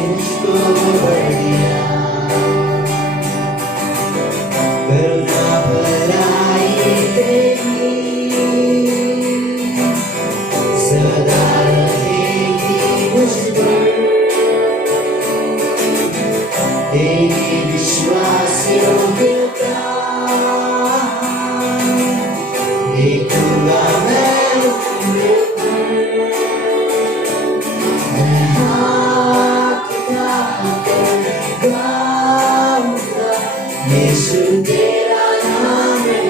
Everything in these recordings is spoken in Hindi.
मुझको भर दिया। करुणा भलाई तेरी सदा रहेगी मुझ पर, तेरी विश्वास योग्यता देखूंगा मैं तुम्हें पर। मैं हाथ उठाकर गाऊंगा, यीशु तेरा नाम है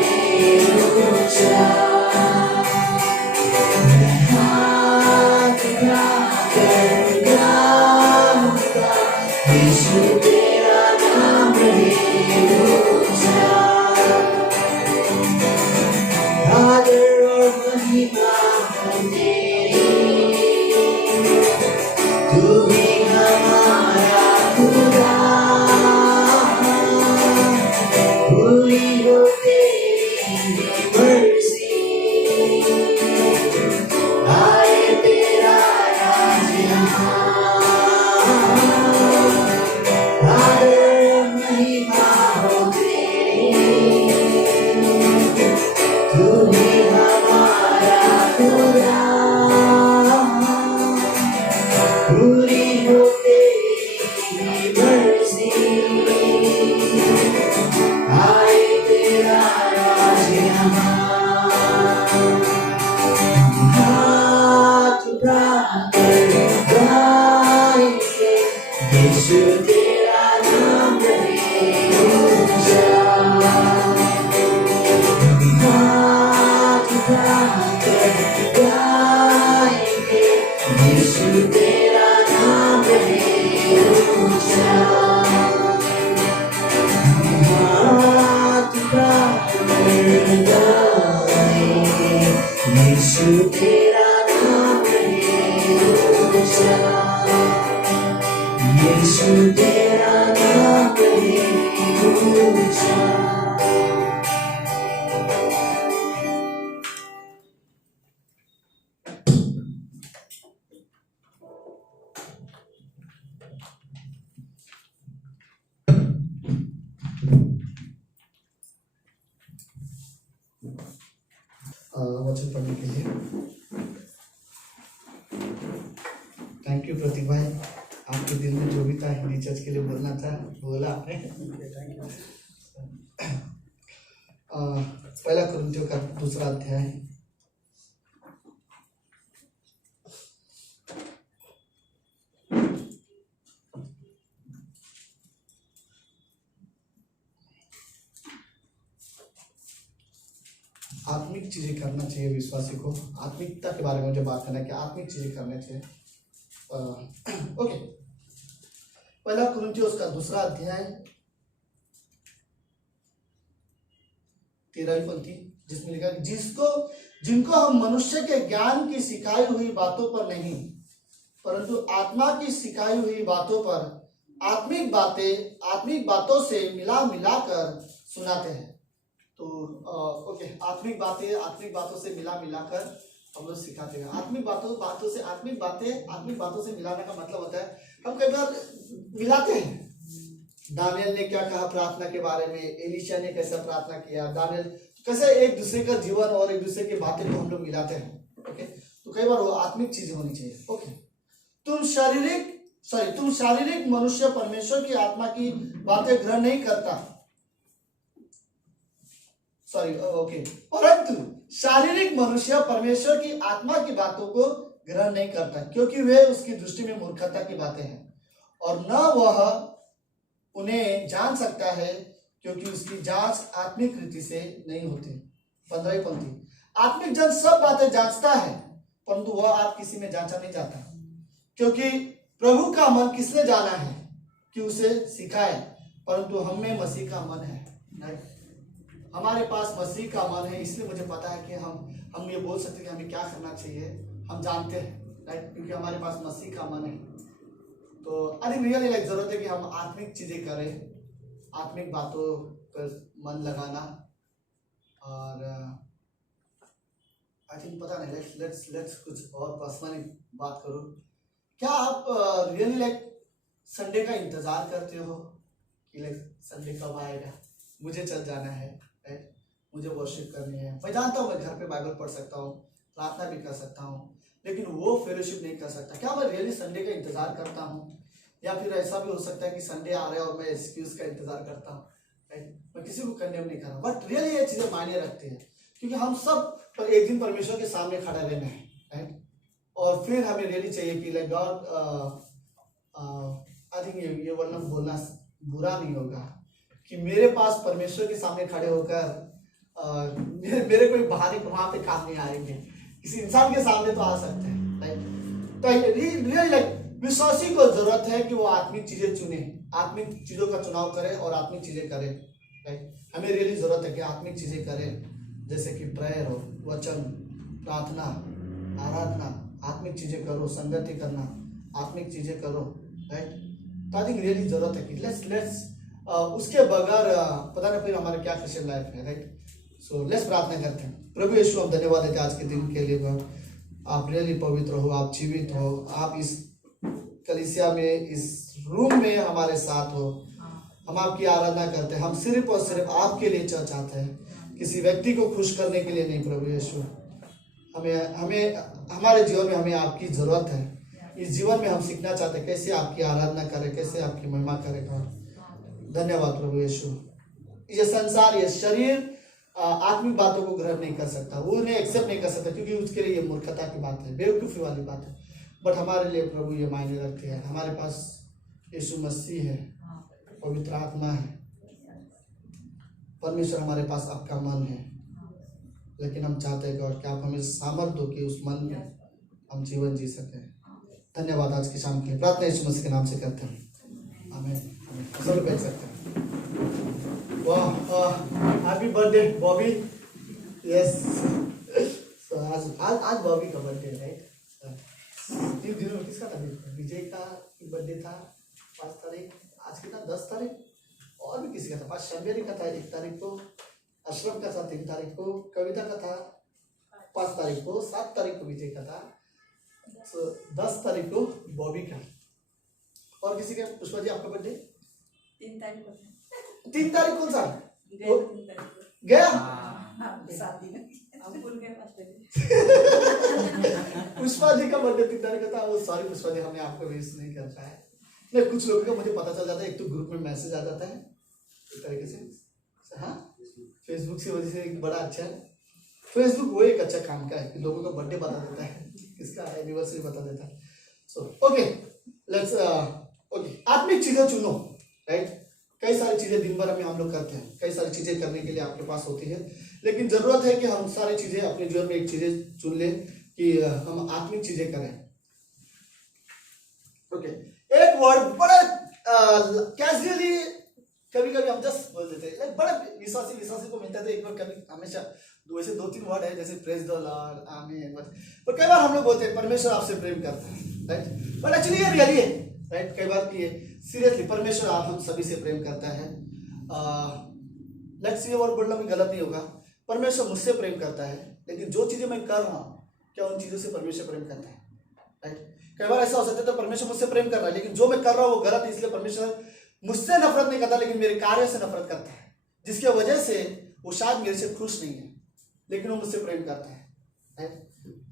ऊंचा। मैं हाथ उठाकर गाऊंगा, यीशु तेरा नाम है ऊंचा। आदर और महिमा तेरी, तू ही हमारा खुदा। पूरी हो तेरी मर्जी, आए तेरा राज यहाँ। आदर महिमा हो तेरी, तू ही हमारा खुदा। पूरी हो तेरी मर्जी, आए तेरा राज यहाँ। हाथ उठाकर गाएंगे, यीशु तेरा नाम है ऊंचा। हाथ उठाकर गाएंगे, यीशु तेरा नाम है ऊंचा। हाथ उठाकर गाएंगे, यीशु तेरा नाम है ऊंचा। यीशु तेरा नाम है ऊंचा। वचन पढ़ने के लिए थैंक यू प्रतीक भाई, आपके दिल में जो भी था हिंदी चर्च के लिए बोलना था बोला आपने। Thank you. पहला कुरिन्थियों का 2 अध्याय। आत्मिक चीजें करना चाहिए विश्वासी को। आत्मिकता के बारे में मुझे बात करना है कि आत्मिक चीजें करना चाहिए। ओके, पहला कुरिन्थियों का 2 अध्याय 13वीं पंक्ति, जिसमें लिखा है जिनको हम मनुष्य के ज्ञान की सिखाई हुई बातों पर नहीं परंतु आत्मा की सिखाई हुई बातों पर आत्मिक बातों से मिला कर सुनाते हैं। तो ओके, आत्मिक बातों से मिला कर हम लोग सिखाते हैं। आत्मिक बातों से मिलाने का मतलब होता है हम कई बार मिलाते हैं। दानियल ने क्या कहा प्रार्थना के बारे में, एलिशा ने कैसा प्रार्थना किया, दानियल कैसे एक दूसरे का जीवन और एक दूसरे की बातें को हम लोग मिलाते हैं। ओके, तो कई बार वो आत्मिक चीजें होनी चाहिए। ओके, तुम शारीरिक मनुष्य परमेश्वर की आत्मा की बातें ग्रहण नहीं करता। परंतु शारीरिक मनुष्य परमेश्वर की आत्मा की बातों को ग्रहण नहीं करता, क्योंकि वे उसकी दृष्टि में मूर्खता की बातें हैं और न वह उन्हें जान सकता है, क्योंकि उसकी जांच आत्मिक रीति से नहीं होती। 15वीं पंक्ति, आत्मिक जन सब बातें जांचता है, परंतु वह आप किसी में जांचा नहीं जाता, क्योंकि प्रभु का मन किसने जाना है कि उसे सिखाए, परंतु हम में मसीह का मन है। हमारे पास मसीह का मन है, इसलिए मुझे पता है कि हम ये बोल सकते हैं कि हमें क्या करना चाहिए, हम जानते हैं, राइट, क्योंकि हमारे पास मसीह का मन है। तो आई थिंक रियली लाइक जरूरत है कि हम आत्मिक चीजें करें, आत्मिक बातों पर मन लगाना। और आई थिंक पता नहीं, लेट्स कुछ और पर्सनली बात करूं। क्या आप रियली लाइक संडे का इंतजार करते हो कि संडे कब आएगा, मुझे चल जाना है, राइट, मुझे वर्शिप करनी है। मैं जानता हूँ मैं घर पे बाइबल पढ़ सकता हूँ, प्रार्थना भी कर सकता हूँ, लेकिन वो फेलोशिप नहीं कर सकता। क्या मैं रियली संडे का इंतजार करता हूँ? या फिर ऐसा भी हो सकता है कि संडे आ रहा है और मैं एक्सक्यूज का इंतजार करता हूँ, राइट। मैं किसी को कंडेम नहीं कर रहा, बट रियली ये चीजें मायने रखती है, क्योंकि हम सब पर एक दिन परमेश्वर के सामने खड़ा रहना है, राइट। और फिर हमें रियली चाहिए कि लाइक गॉड, आई थिंक ये वर्णन बोलना बुरा नहीं होगा कि मेरे पास परमेश्वर के सामने खड़े होकर मेरे कोई बहाने वहां पे काम नहीं आएंगे। किसी इंसान के सामने तो आ सकते हैं, राइट। तो रियली लाइक विश्वासी को जरूरत है कि वो आत्मिक चीजें चुने, आत्मिक चीजों का चुनाव करे और आत्मिक चीजें करे, राइट। हमें रियली जरूरत है कि आत्मिक चीजें करें, जैसे कि प्रेयर हो, वचन, प्रार्थना, आराधना, आत्मिक चीजें करो, संगति करना, आत्मिक चीजें करो, राइट। तो आई थिंक रियली जरूरत है कि लेट्स उसके बगैर पता नहीं फिर हमारा क्या क्रिश्चियन लाइफ है, राइट। सो लेट्स प्रार्थना करते हैं। प्रभु यीशु, हम धन्यवाद देते हैं आज के दिन के लिए। आप रियली पवित्र हो, आप जीवित हो, आप इस कलीसिया में, इस रूम में हमारे साथ हो। हम आपकी आराधना करते हैं, हम सिर्फ और सिर्फ आपके लिए चर्च आते हैं, किसी व्यक्ति को खुश करने के लिए नहीं। प्रभु यीशु, हमें हमारे जीवन में हमें आपकी जरूरत है। इस जीवन में हम सीखना चाहते हैं कैसे आपकी आराधना करें, कैसे आपकी महिमा करें। धन्यवाद प्रभु यीशु। ये संसार, ये शरीर आत्मिक बातों को ग्रहण नहीं कर सकता, वो उन्हें एक्सेप्ट नहीं कर सकता, क्योंकि उसके लिए ये मूर्खता की बात है, बेवकूफ़ी वाली बात है। बट हमारे लिए प्रभु ये मायने रखते हैं। हमारे पास यीशु मसीह है, पवित्र आत्मा है, परमेश्वर हमारे पास आपका मन है, लेकिन हम चाहते हैं गॉड कि आप हमें सामर्थ्य दो कि उस मन में हम जीवन जी सकें। धन्यवाद आज की शाम के लिए। प्रार्थना यीशु मसीह के नाम से करते हैं, आमीन। सब बैठ सकते हैं। वाह, हैप्पी बर्थडे बॉबी। यस, तो आज बॉबी का बर्थडे है, राइट। तीन दिनों में किसका था? विजय का बर्थडे था 5 तारीख, आज कितना 10 तारीख, और भी किसी का था, 5 शंबेरी का था 1 तारीख को, अशरफ का था 3 तारीख को, कविता का था 5 तारीख को, 7 तारीख को विजय का था, तो 10 तारीख को बॉबी का। और किसी का? पुष्पा जी, आपका बर्थडे 3 तारीख को। 3 तारीख कौन सा गया? पुष्पा जी का बर्थडे 3 तारीख का था। वो सॉरी पुष्पा जी, हमने आपको विश नहीं कर पाया। नहीं, कुछ लोगों का मुझे पता चल जाता है, एक तो ग्रुप में मैसेज आ जाता है इस तरीके से। हाँ, फेसबुक की वजह से एक बड़ा अच्छा है। फेसबुक वो एक अच्छा काम का है कि लोगों का बर्थडे बता देता है, किसका एनिवर्सरी बता देता है। सो ओके, लेट्स ओके, आत्मिक चीजें चुनो, राइट। कई सारी चीजें दिन भर में हम लोग करते हैं, कई सारी चीजें करने के लिए आपके पास होती है, लेकिन जरूरत है कि हम सारी चीजें अपने जीवन में एक चीजें चुन लें कि हम आत्मिक चीजें करें। ओके, एक वर्ड बड़ा कैजुअली कभी कभी हम जस्ट बोल देते हैं, बड़ा विश्वासी को मिलता है, एक बार कभी हमेशा वैसे 2-3 वर्ड है, जैसे प्रेज द लॉर्ड, आमीन। पर कई बार हम लोग बोलते हैं परमेश्वर आपसे प्रेम करता है, राइट। बट एक्चुअली ये रियली है, राइट। कई बार ये सीरियसली परमेश्वर आप हम सभी से प्रेम करता है। लेट्स ये वर्ड बोलना भी गलत नहीं होगा, परमेश्वर मुझसे प्रेम करता है, लेकिन जो चीजें मैं कर रहा हूँ, क्या उन चीजों से परमेश्वर प्रेम करता है, राइट। कई बार ऐसा हो सकता है तो परमेश्वर मुझसे प्रेम कर रहा है, लेकिन जो मैं कर रहा हूँ वो गलत है, इसलिए परमेश्वर मुझसे नफरत नहीं करता, लेकिन मेरे कार्य से नफरत करता है, जिसकी वजह से वो शायद मेरे से खुश नहीं है, लेकिन वो मुझसे प्रेम करता है, राइट।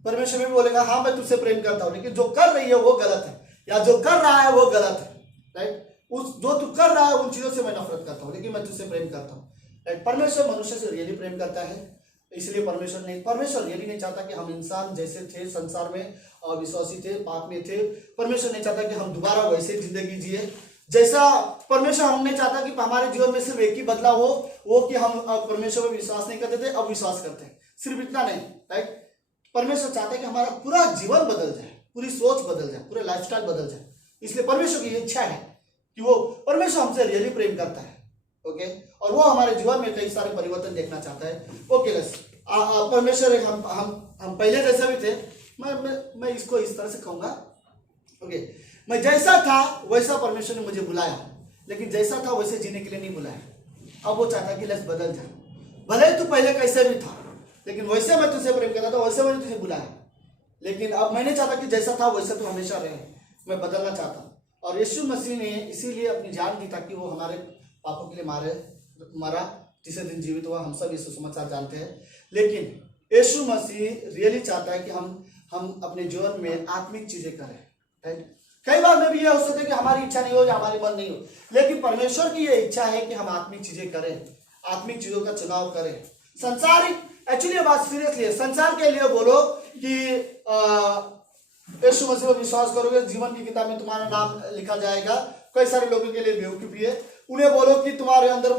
परमेश्वर भी बोलेगा हाँ मैं तुझसे प्रेम करता हूँ, लेकिन जो कर रही है वो गलत है, या जो कर रहा है वो गलत है, राइट। उस जो तू कर रहा है उन चीजों से मैं नफरत करता हूँ, लेकिन मैं तुझसे प्रेम करता हूँ, राइट। परमेश्वर मनुष्य से रियली प्रेम करता है, इसलिए परमेश्वर रियली नहीं चाहता कि हम इंसान जैसे थे संसार में, विश्वासी थे, पाप में थे। परमेश्वर नहीं चाहता कि हम दोबारा वैसे जिंदगी जिए जैसा परमेश्वर। हम नहीं चाहता कि हमारे जीवन में सिर्फ एक ही बदलाव हो, वो कि हम परमेश्वर पर विश्वास नहीं करते थे, अब विश्वास करते हैं, सिर्फ इतना नहीं, राइट। परमेश्वर चाहते हैं कि हमारा पूरा जीवन बदल जाए, पूरी सोच बदल जाए, पूरा लाइफस्टाइल बदल जाए। इसलिए परमेश्वर की इच्छा है कि वो परमेश्वर हमसे रियली प्रेम करता है, ओके। और वो हमारे जीवन में कई सारे परिवर्तन देखना चाहता है, ओके। परमेश्वर हम पहले जैसे भी थे, मैं इसको इस तरह से कहूंगा, ओके। मैं जैसा था वैसा परमेश्वर ने मुझे बुलाया, लेकिन जैसा था वैसे जीने के लिए नहीं बुलाया। अब वो चाहता है कि लेट्स बदल जाए, भले ही तू पहले कैसे भी था, लेकिन वैसे मैं तुझसे प्रेम करता था, वैसे मैंने तुझे बुलाया, लेकिन अब मैं नहीं चाहता कि जैसा था वैसे तू हमेशा रहे, मैं बदलना चाहता हूँ। और यीशु मसीह ने इसीलिए अपनी जान दी ताकि वो हमारे पापों के लिए मरा, तीसरे दिन जीवित हुआ। हम सब यीशु समाचार जानते हैं। लेकिन यीशु मसीह रियली चाहता है कि हम अपने जीवन में आत्मिक चीजें करें, राइट। कई बार में भी यह हो सकता है कि हमारी इच्छा नहीं हो या हमारी मन नहीं हो, लेकिन परमेश्वर की यह इच्छा है कि हम आत्मिक चीजें करें, आत्मिक चीजों का चुनाव करें। संसारिक, एक्चुअली बात सीरियसली है, संसार के लिए बोलो कि यीशु मसीह पर विश्वास करोगे जीवन की किताब में तुम्हारा नाम लिखा जाएगा, कई सारे लोगों के लिए बेवकूफी है। उन्हें बोलो कि तुम्हारे अंदर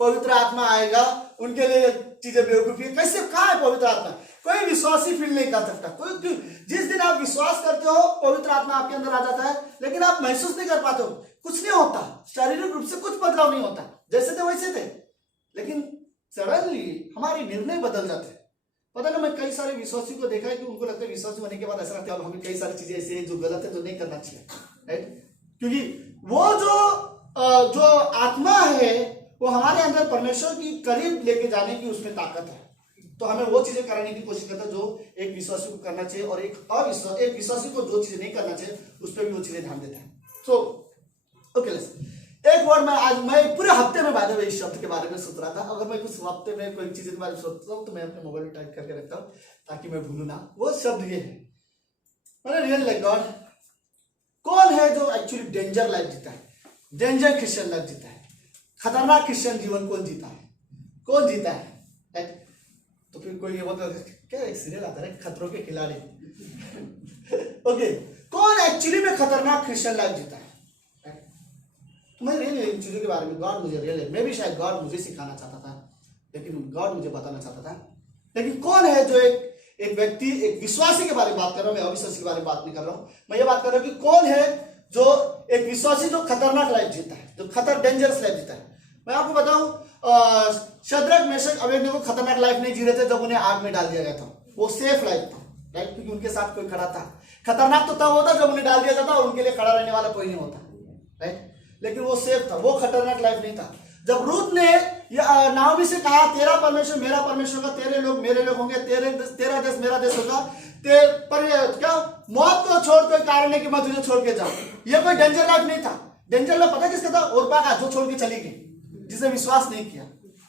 पवित्र आत्मा आएगा, उनके लिए चीजें बेवकूफी है। कैसे, कहाँ है पवित्र आत्मा? कोई विश्वासी फील नहीं कर सकता। कोई, जिस दिन आप विश्वास करते हो पवित्र आत्मा आपके अंदर आ जाता है, लेकिन आप महसूस नहीं कर पाते हो, कुछ नहीं होता, शारीरिक रूप से कुछ बदलाव नहीं होता, जैसे थे वैसे थे। लेकिन सडनली हमारे निर्णय बदल जाते हैं। पता ना, मैं कई सारे विश्वासी को देखा है कि उनको लगता है विश्वासी होने के बाद ऐसा लगता है हमें कई सारी चीजें ऐसी है जो गलत है, जो नहीं करना चाहिए, राइट। क्योंकि वो जो आत्मा है वो हमारे अंदर परमेश्वर की करीब लेके जाने की उसमें ताकत है। तो हमें वो चीजें करने की कोशिश करता है जो एक विश्वासी को करना चाहिए, और एक विश्वासी को जो चीजें नहीं करना चाहिए उस पर भी वो चीजें ध्यान देता है। सो ओके, एक वर्ड मैं पूरे हफ्ते में बारे में इस शब्द के बारे में सोच रहा था। अगर मैं कुछ हफ्ते में कोई चीज के बारे में सोचता हूँ तो मैं अपने मोबाइल में टाइप करके रखता हूँ ताकि मैं भूलू ना। वो शब्द ये है, मैंने रियल लाइक गॉड। कौन है जो एक्चुअली डेंजर लाइफ जीता है, डेंजर क्रिश्चियन लाइफ जीता है, खतरनाक क्रिश्चियन जीवन कौन जीता है? कौन जीता है? तो फिर कोई ये बोलता है क्या, एक सीरियल आता है खतरों के खिलाड़ी ओके, कौन एक्चुअली में खतरनाक क्रिश्चियन लाइफ जीता है? मैं रियल इन चीजों के बारे में गॉड मुझे रियल, मैं भी शायद गॉड मुझे सिखाना चाहता था, लेकिन गॉड मुझे बताना चाहता था। लेकिन कौन है जो एक व्यक्ति, एक विश्वासी के बारे में बात कर रहा हूं, मैं अविश्वासी के बारे में बात नहीं कर रहा हूं। मैं ये बात कर रहा हूं कि कौन है जो एक विश्वासी जो खतरनाक लाइफ जीता है, जो डेंजरस लाइफ जीता है। मैं आपको बताऊं, शद्रक मेशक अबेदnego को खतरनाक लाइफ नहीं जी रहे थे जब उन्हें आग में डाल दिया गया था। वो सेफ लाइफ था, राइट, क्योंकि उनके साथ कोई खड़ा था। खतरनाक तो तब होता जब उन्हें डाल दिया जाता और उनके लिए खड़ा रहने वाला कोई नहीं होता, राइट, लेकिन वो सेफ था, वो खतरनाक लाइफ नहीं था। जब रूत ने नाओमी से कहा तेरा परमेश्वर मेरा परमेश्वर होगा, तेरे लोग मेरे लोग होंगे, तेरा देश मेरा देश होगा, पर क्या मौत को छोड़ कोई कारण है कि मैं तुझे छोड़ के जाऊं, ये कोई डेंजर लाइफ नहीं था। डेंजर लाइफ पता किसका था? ओरपा का, जो छोड़ के चली गई, जिसने विश्वास नहीं किया,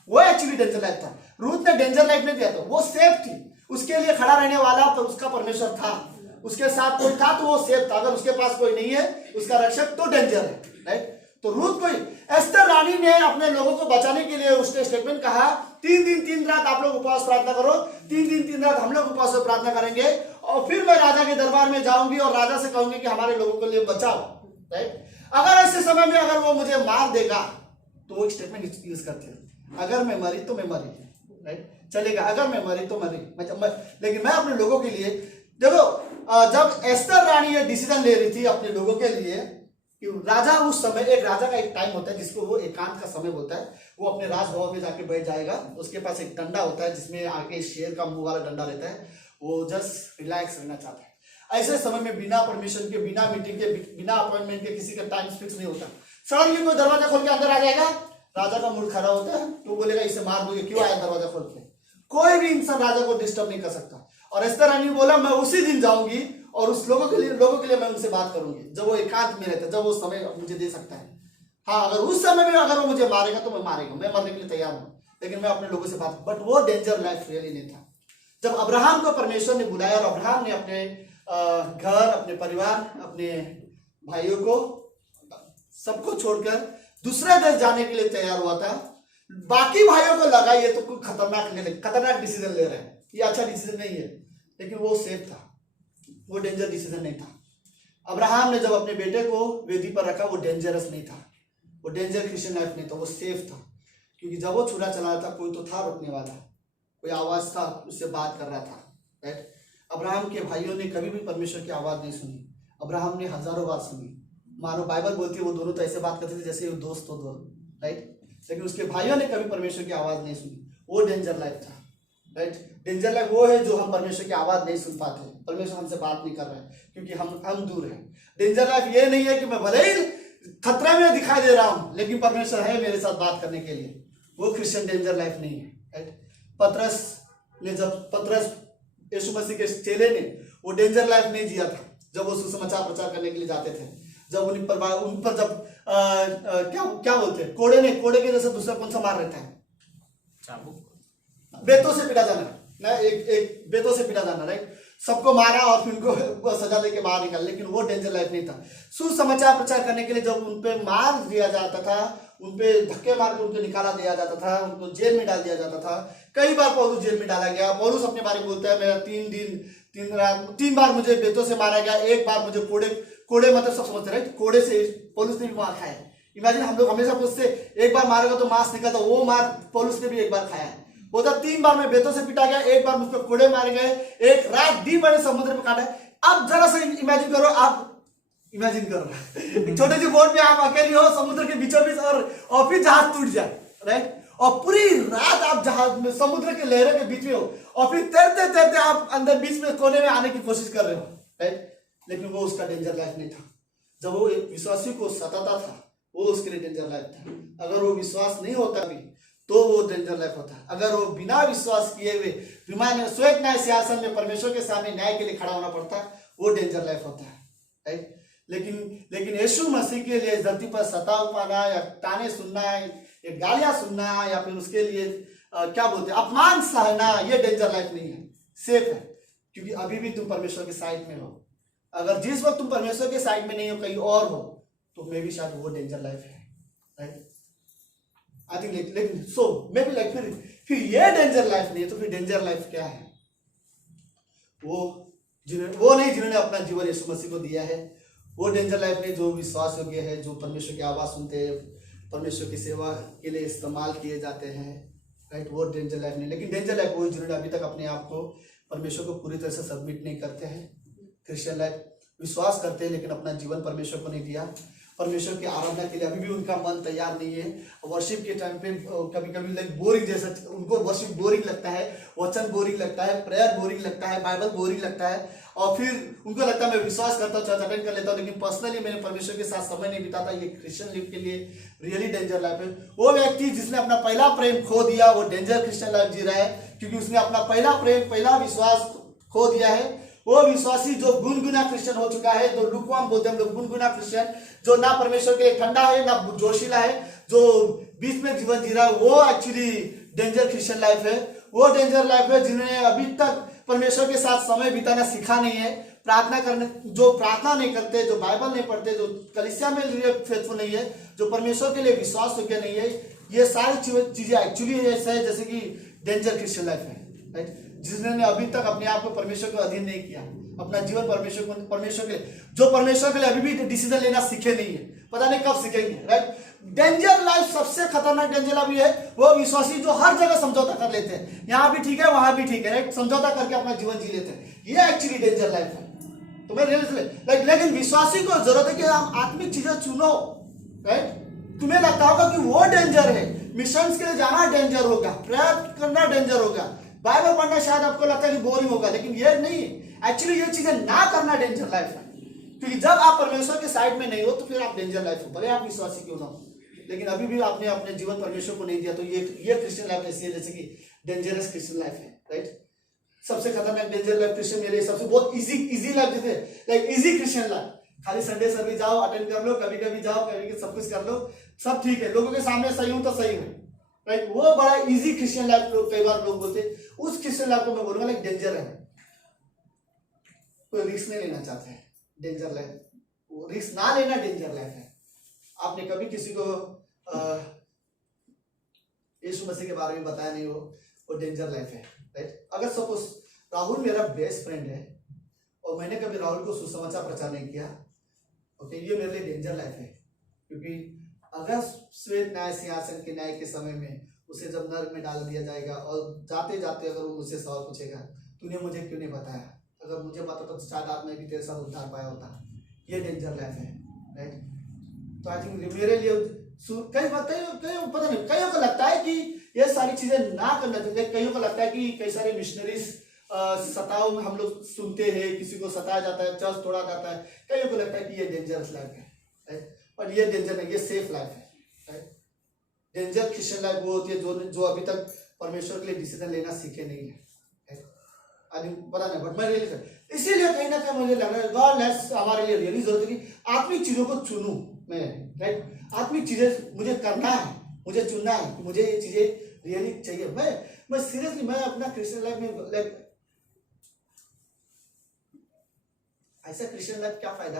वो एक्चुअली डेंजर लाइफ था। रूत ने डेंजर लाइफ नहीं दिया था, वो सेफ थी, उसके लिए खड़ा रहने वाला तो उसका परमेश्वर था, उसके साथ कोई था तो वो सेफ था। अगर उसके पास कोई नहीं है उसका रक्षक तो डेंजर है, राइट। तो रूत कोई, एस्तर रानी ने अपने लोगों को बचाने के लिए उसने स्टेटमेंट कहा 3 दिन 3 रात आप लोग उपवास प्रार्थना करो, 3 दिन 3 रात हम लोग उपवास प्रार्थना करेंगे, और फिर मैं राजा के दरबार में जाऊंगी और राजा से कहूंगी कि हमारे लोगों के लिए बचाओ, राइट। अगर ऐसे समय में अगर वो मुझे मार देगा तो वो स्टेटमेंट यूज करते हैं, अगर मैं मरी तो मैं मरी, राइट, चलेगा, अगर मैं मरी तो मरी। लेकिन मैं अपने लोगों के लिए, देखो जब एस्तर रानी ये डिसीजन ले रही थी अपने लोगों के लिए, राजा उस समय, एक राजा का एक टाइम होता है जिसको वो एकांत का समय बोलता है, वो अपने राजभवन में जाके बैठ जाएगा, उसके पास एक डंडा होता है जिसमें आगे शेर का मुंह वाला डंडा रहता है, वो जस्ट रिलैक्स रहना चाहता है। ऐसे समय में बिना परमिशन के, बिना मीटिंग के, बिना अपॉइंटमेंट के, किसी का टाइम फिक्स नहीं होता, सडनली कोई दरवाजा खोल के अंदर आ जाएगा, राजा का मूड खड़ा होता है तो बोलेगा इसे मार दोगे, क्यों आया दरवाजा खोल के? कोई भी इंसान राजा को डिस्टर्ब नहीं कर सकता। और एस्तर रानी बोला मैं उसी दिन जाऊंगी और उस लोगों के लिए मैं उनसे बात करूंगी जब वो एकांत में रहता है, जब वो समय मुझे दे सकता है। हाँ, अगर उस समय में अगर वो मुझे मारेगा तो मैं मरने के लिए तैयार हूं, लेकिन मैं अपने लोगों से बात, बट वो डेंजर लाइफ रियली नहीं था। जब अब्राहम को परमेश्वर ने बुलाया और अब्राहम ने अपने घर, अपने परिवार, अपने भाइयों को, सबको छोड़कर दूसरा देश जाने के लिए तैयार हुआ था, बाकी भाइयों को लगा ये तो कोई खतरनाक डिसीजन ले रहा है, ये अच्छा डिसीजन नहीं है, लेकिन वो सेफ था, वो डेंजर डिसीजन नहीं था। अब्राहम ने जब अपने बेटे को वेदी पर रखा, वो डेंजरस नहीं था, वो डेंजर क्रिश्चियन लाइफ नहीं था, वो सेफ था, क्योंकि जब वो छुरा चला था कोई तो था रोकने वाला, कोई आवाज था, उससे बात कर रहा था, राइट। अब्राहम के भाइयों ने कभी भी परमेश्वर की आवाज नहीं सुनी, अब्राहम ने हजारों बार सुनी। मानो बाइबल बोलती है वो दोनों तो ऐसे बात करते थे जैसे वो दोस्त हो दो, राइट, लेकिन उसके भाइयों ने कभी परमेश्वर की आवाज नहीं सुनी, वो डेंजर लाइफ था, राइट। डेंजर लाइफ वो है जो हम परमेश्वर की आवाज नहीं सुन पाते, परमेश्वर हमसे बात नहीं कर रहे हैं क्योंकि हम दूर हैं। डेंजर लाइफ ये नहीं है कि मैं भले ही खतरे में दिखाई दे रहा हूं लेकिन परमेश्वर है मेरे साथ बात करने के लिए, वो क्रिश्चियन डेंजर लाइफ नहीं है, राइट। पतरस यीशु मसीह के चेले ने वो डेंजर लाइफ नहीं जिया था जब वो सुसमाचार प्रचार करने के लिए जाते थे। जब उन पर जब क्या बोलते हैं, कोड़े के जैसे दूसरा कौन सा मार रहता है, चाबुक, बेतों से पीटा जाना ना, एक बेतों से पीटा जाना, राइट। सबको मारा और फिर उनको सजा देके बाहर निकाल, लेकिन वो डेंजर लाइफ नहीं था। सुसमाचार प्रचार करने के लिए जब उन पे मार दिया जाता था, उन पे धक्के मार के उनको निकाला दिया जाता था, उनको जेल में डाल दिया जाता था। कई बार पौलुस जेल में डाला गया। पौलुस अपने बारे में बोलता है, मेरा 3 दिन 3 रात 3 बार मुझे बेतों से मारा गया, एक बार मुझे कोड़े मतलब सब समझते रहे, कोड़े से पौलुस ने भी मार खाया। इमेजिन, हम लोग हमेशा पूछते एक बार मारेगा तो मांस निकलता, वो मार पौलुस ने भी एक बार खाया है। बोलता 3 बार मैं बेतों से पिटा गया, एक बार मुझ पर कोड़े मारे गए, एक रात दिन भर समुद्र में काटा है। अब जरा सा इमेजिन करो, आप इमेजिन करो छोटे से बोट में आप अकेले हो समुद्र के बीचों बीच, और फिर जहाज टूट जाए, राइट, और पूरी रात आप जहाज में समुद्र के लहरों के बीच में हो, और फिर तैरते तैरते आप अंदर बीच में कोने में आने की कोशिश कर रहे हो, राइट। लेकिन वो उसका डेंजर लाइफ नहीं था। जब वो एक विश्वासी को सताता था, वो उसके लिए डेंजर लाइफ था। अगर वो विश्वास नहीं होता भी तो वो डेंजर लाइफ होता है। अगर वो बिना विश्वास किए हुए स्वयं न्याय सिंहासन में परमेश्वर के सामने न्याय के लिए खड़ा होना पड़ता है, वो डेंजर लाइफ होता है, राइट। लेकिन यीशु मसीह के लिए इस धरती पर सताव पाना या ताने सुनना या गालियां सुनना या फिर उसके लिए क्या बोलते हैं अपमान सहना, ये डेंजर लाइफ नहीं है, सेफ है। क्योंकि अभी भी तुम परमेश्वर के साइड में हो। अगर जिस वक्त तुम परमेश्वर के साइड में नहीं हो, कहीं और हो, तो मे भी शायद वो डेंजर लाइफ है, राइट। आई थिंक लेकिन सो मे बी लाइक फिर ये डेंजर लाइफ नहीं है, तो फिर डेंजर लाइफ क्या है? वो नहीं जिन्होंने अपना जीवन यीशु मसीह को दिया है। वो डेंजर लाइफ नहीं जो विश्वास योग्य है, जो परमेश्वर की आवाज सुनते हैं, परमेश्वर की सेवा के लिए इस्तेमाल किए जाते हैं, राइट। वो डेंजर लाइफ नहीं। लेकिन डेंजर लाइफ वो जिन्होंने अभी तक अपने आप को परमेश्वर को पूरी तरह से सबमिट नहीं करते हैं। क्रिश्चियन लाइफ विश्वास करते हैं लेकिन अपना जीवन परमेश्वर को नहीं दिया। परमेश्वर की आराधना के लिए अभी भी उनका मन तैयार नहीं है। वर्शिप के टाइम पे कभी कभी लाइक बोरिंग जैसा, उनको वर्शिप बोरिंग लगता है, वचन बोरिंग लगता है, प्रेयर बोरिंग लगता है, बाइबल बोरिंग लगता है, और फिर उनको लगता है मैं विश्वास करता हूँ, चर्च अटेंड कर लेता हूँ, लेकिन पर्सनली मैंने परमेश्वर के साथ समय नहीं बिताता। ये क्रिश्चियन लाइफ के लिए रियली डेंजर लाइफ है। वो व्यक्ति जिसने अपना पहला प्रेम खो दिया, वो डेंजर क्रिश्चियन लाइफ जी रहा है, क्योंकि उसने अपना पहला प्रेम, पहला विश्वास खो दिया है। वो विश्वासी जो गुनगुना क्रिश्चियन हो चुका है, जो लुकवार्म बोलते हैं हम लोग, गुनगुना क्रिश्चियन, जो ना परमेश्वर के लिए ठंडा है ना जोशीला है, जो बीच में जीवन जी रहा है, वो एक्चुअली डेंजर क्रिश्चियन लाइफ है। वो डेंजर लाइफ है जिन्होंने अभी तक परमेश्वर के साथ समय बिताना सीखा नहीं है, प्रार्थना करने, जो प्रार्थना नहीं करते, जो बाइबल नहीं पढ़ते, जो कलीसिया में फेथफुल नहीं है, जो परमेश्वर के लिए विश्वास योग्य नहीं है। ये सारी चीजें एक्चुअली ऐसा है जैसे कि डेंजर क्रिश्चियन लाइफ है, राइट। जिन्होंने अभी तक अपने आप को परमेश्वर के अधीन नहीं किया, अपना जीवन परमेश्वर के, जो परमेश्वर के लिए अभी भी डिसीजन लेना सीखे नहीं है, पता नहीं कब सीखेंगे, राइट। डेंजर लाइफ, सबसे खतरनाक डेंजर लाइफ ये है वो विश्वासी जो हर जगह समझौता कर लेते हैं, यहाँ भी ठीक है वहां भी ठीक है, राइट, समझौता करके अपना जीवन जी लेते हैं। ये एक्चुअली डेंजर लाइफ है। तो मैं लेकिन विश्वासी को जरूरत है कि हम आत्मिक चीजें चुनो, राइट। तुम्हें लगता होगा कि वो डेंजर है, मिशंस के लिए जाना डेंजर होगा, प्रेयर करना डेंजर होगा, बाइबल पढ़ना शायद आपको लगता है कि बोरिंग होगा, लेकिन ये नहीं, एक्चुअली ये चीजें ना करना डेंजर लाइफ है। क्योंकि जब आप परमेश्वर के साइड में नहीं हो तो फिर आप डेंजर लाइफ हो, भले आप विश्वासी क्यों ना हो, लेकिन अभी भी आपने अपने जीवन परमेश्वर को नहीं दिया, तो ये क्रिश्चियन लाइफ ऐसी है जैसे कि डेंजरस क्रिश्चियन लाइफ है, राइट। सबसे खतरनाक डेंजर लाइफ क्रिश्चियन मेरे हिसाब से बहुत इजी लाइफ जैसे, लाइक इजी क्रिश्चियन लाइफ, खाली संडे सर्विस जाओ, अटेंड कर लो, कभी कभी जाओ, कभी सब कुछ कर लो, सब ठीक है, लोगों के सामने सही हूं तो सही हूं, राइट। वो बड़ा इजी क्रिश्चियन लाइफ कई बार लोग बोलते हैं, उस क्रिश्चियन लाइफ को मैं बोलूंगा लाइक डेंजर है। कोई रिस्क नहीं लेना चाहते हैं, डेंजर लाइफ, वो रिस्क ना लेना डेंजर लाइफ है। आपने कभी किसी को यीशु मसीह के बारे में बताया नहीं हो, वो डेंजर लाइफ है, राइट। अगर सपोज राहुल मेरा बेस्ट फ्रेंड है और मैंने कभी राहुल को सुसमाचार प्रचार नहीं किया, ओके, ये मेरे लिए डेंजर लाइफ है। क्योंकि अगर श्वेत न्याय सिंहासन के न्याय के समय में उसे जब नरक में डाल दिया जाएगा और जाते जाते अगर वो मुझसे सवाल पूछेगा, तूने मुझे क्यों नहीं बताया, अगर मुझे पता तो शायद आज मैं भी तेरे साथ उद्धार पाया होता। ये डेंजर लाइफ है, राइट। तो आई थिंक मेरे लिए कई पता नहीं, कईयों को लगता है कि ये सारी चीजें ना करना चाहिए। कईयों को लगता है कि कई सारे मिशनरीज सताओ में हम लोग सुनते हैं, किसी को सताया जाता है, चर्च तोड़ा जाता है, कईयों को लगता है कि ये डेंजरस लाइफ है, राइट। पर ये डेंजर नहीं, ये सेफ लाइफ है, राइट। डेंजर क्रिश्चियन लाइफ वो होती है जो अभी तक परमेश्वर के लिए डिसीजन लेना सीखे नहीं है, राइट। आदमी पता नहीं, बट मैं रियली कर, इसीलिए कहीं ना कहीं मुझे लग रहा है गॉड लेट्स हमारे लिए रियली जरूरत है कि आत्मिक चीजों को चुनूं मैं, राइट। आत्मिक चीजें मुझे करना है, मुझे चुनना है कि मुझे ये चीजें रियली चाहिए। मैं सीरियसली मैं अपना क्रिश्चियन लाइफ में लाइक ऐसा क्रिश्चियन लाइफ क्या फायदा,